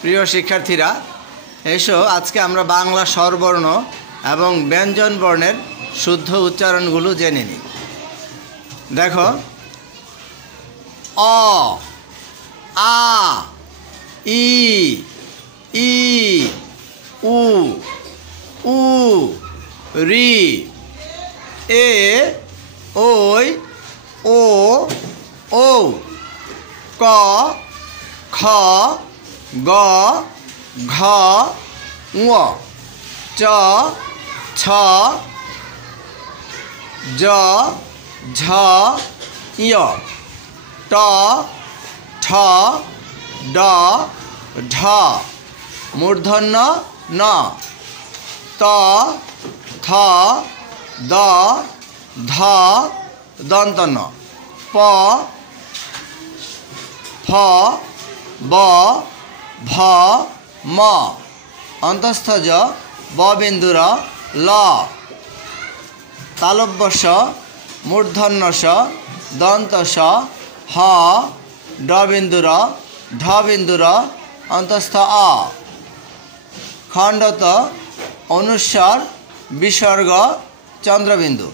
প্রিয় শিক্ষার্থীরা, এসো আজকে আমরা বাংলা স্বরবর্ণ এবং ব্যঞ্জন বর্ণের শুদ্ধ উচ্চারণগুলো জেনে নিই। দেখো, অ, আ, ই, ই, উ, উ, রি, এ, ওই, ও, ও, ক, খ, গ, ঘ, ঙ, চ, ছ, জ, ঝ, ঞ, ট, ঠ, ড, ঢ, মূর্ধন্য ন, ত, থ, দ, ধ, দন্ত ন, প, ফ, ব, ভ, ম, অন্তস্থ জ, ব বিন্দুর ল, তালব্য স, মূর্ধন্য স, দন্ত স, হ, ড বিন্দুর, ঢ বিন্দুর, অন্তস্থ অ, খণ্ডত, অনুস্বর, বিসর্গ, চন্দ্রবিন্দু।